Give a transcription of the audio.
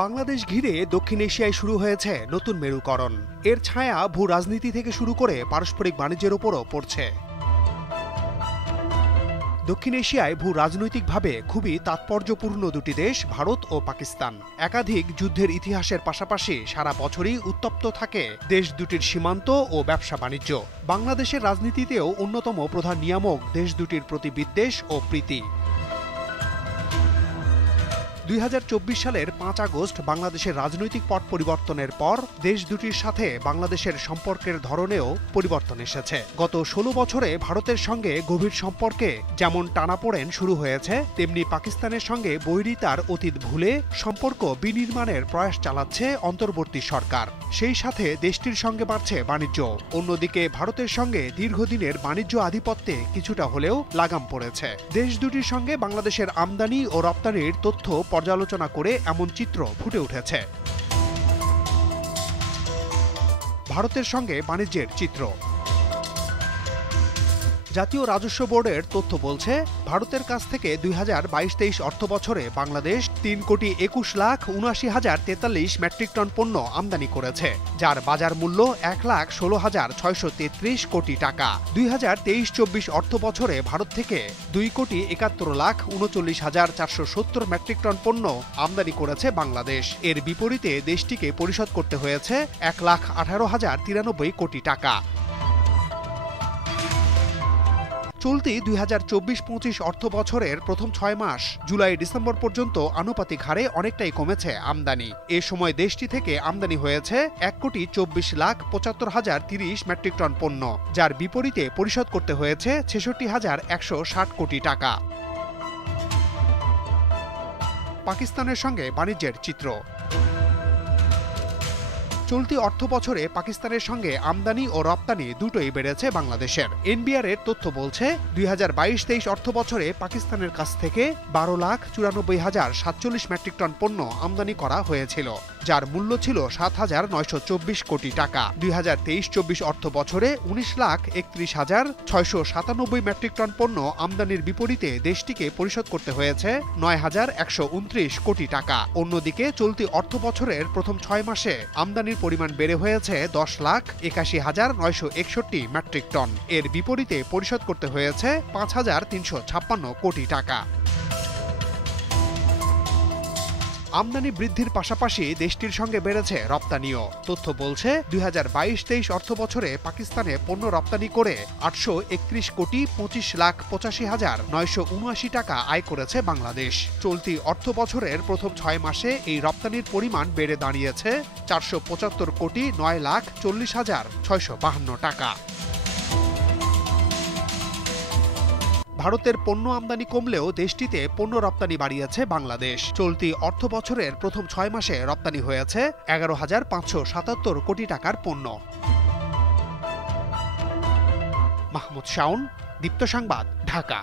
বাংলাদেশ ঘিরে দক্ষিণ এশিয়ায় শুরু হয়েছে নতুন মেরুকরণ। এর ছায়া ভূ রাজনীতি থেকে শুরু করে পারস্পরিক বাণিজ্যের উপরও পড়ছে। দক্ষিণ এশিয়ায় ভূ রাজনৈতিকভাবে খুবই তাৎপর্যপূর্ণ দুটি দেশ ভারত ও পাকিস্তান। একাধিক যুদ্ধের ইতিহাসের পাশাপাশি সারা বছরই উত্তপ্ত থাকে দেশ দুটির সীমান্ত ও ব্যবসা বাণিজ্য। বাংলাদেশের রাজনীতিতেও অন্যতম প্রধান নিয়ামক দেশ দুটির প্রতি বিদ্বেষ ও প্রীতি। ২০২৪ সালের ৫ আগস্ট বাংলাদেশের রাজনৈতিক পট পরিবর্তনের পর দেশ দুটির সাথে বাংলাদেশের সম্পর্কের ধরনেও পরিবর্তন এসেছে। গত ১৬ বছরে ভারতের সঙ্গে গভীর সম্পর্কে যেমন টানাপোড়েন শুরু হয়েছে, তেমনি পাকিস্তানের সঙ্গে বৈরিতার অতীত ভুলে সম্পর্ক বিনির্মাণের প্রয়াস চালাচ্ছে অন্তর্বর্তী সরকার। সেই সাথে দেশটির সঙ্গে বাড়ছে বাণিজ্য। অন্যদিকে ভারতের সঙ্গে দীর্ঘদিনের বাণিজ্য আধিপত্যে কিছুটা হলেও লাগাম পড়েছে। দেশ দুটির সঙ্গে বাংলাদেশের আমদানি ও রপ্তানির তথ্য পর্যালোচনা করে এমন চিত্র ফুটে উঠেছে। ভারতের সঙ্গে বাণিজ্যের চিত্র। জাতীয় রাজস্ব বোর্ডের তথ্য বলছে, ভারতের কাছ থেকে ২০২২-২৩ অর্থবছরে বাংলাদেশ ৩,২১,৭৯,০৪৩ মেট্রিক টন পণ্য আমদানি করেছে, যার বাজার মূল্য ১,১৬,৬৩৩ কোটি টাকা। ২০২৩-২৪ অর্থবছরে ভারত থেকে ২,৭১,৩৯,৪৭০ মেট্রিক টন পণ্য আমদানি করেছে বাংলাদেশ। এর বিপরীতে দেশটিকে পরিশোধ করতে হয়েছে ১,১৮,০৯৩ কোটি টাকা। চলতি ২০২৪-২৫ অর্থ বছরের প্রথম ৬ মাস জুলাই-ডিসেম্বর পর্যন্ত আনুপাতিক হারে অনেকটাই কমেছে আমদানি। এ সময় দেশটি থেকে আমদানি হয়েছে ১,২৪,৭৫,০৩০ মেট্রিক টন পণ্য, যার বিপরীতে পরিশোধ করতে হয়েছে ৬৬,১৬০ কোটি টাকা। পাকিস্তানের সঙ্গে বাণিজ্যের চিত্র। চলতি অর্থ বছরে পাকিস্তানের সঙ্গে আমদানি ও রপ্তানি দুটোই বেড়েছে বাংলাদেশের। এনবিআর এর তথ্য বলছে, ২০২২-২৩ অর্থ বছরে পাকিস্তানের কাছ থেকে ১২,৯৪,০৪৭ মেট্রিক টন পণ্য আমদানি করা হয়েছিল, যার মূল্য ছিল ৭,৯২৪ কোটি টাকা। ২০২৩-২৪ অর্থ বছরে ১৯,৩১,৬৯৭ মেট্রিক টন পণ্য আমদানির বিপরীতে দেশটিকে পরিশোধ করতে হয়েছে ৯,১২৯ কোটি টাকা। অন্যদিকে চলতি অর্থ বছরের প্রথম ৬ মাসে আমদানির পরিমাণ বেড়ে হয়েছে ১০,৮১,৯৬১ মেট্রিক টন। এর বিপরীতে পরিশোধ করতে হয়েছে ৫,৩৫৬ কোটি টাকা। আমদানি বৃদ্ধির পাশাপাশি দেশটির সঙ্গে বেড়েছে রপ্তানিও। তথ্য বলছে, ২০২২-২৩ অর্থ বছরে পাকিস্তানে পণ্য রপ্তানি করে ৮৩১,২৫,৮৫,৯৭৯ টাকা আয় করেছে বাংলাদেশ। চলতি অর্থ বছরের প্রথম ৬ মাসে এই রপ্তানির পরিমাণ বেড়ে দাঁড়িয়েছে ৪৭৫,৯,৪০,৬৫২ টাকা। ভারতের পণ্য আমদানি কমলেও দেশটিতে পণ্য রপ্তানি বাড়িয়েছে বাংলাদেশ। চলতি অর্থ বছরের প্রথম ৬ মাসে রপ্তানি হয়েছে ১১,৫৭৭ কোটি টাকার পণ্য। মাহমুদ শাওন, দীপ্ত সংবাদ, ঢাকা।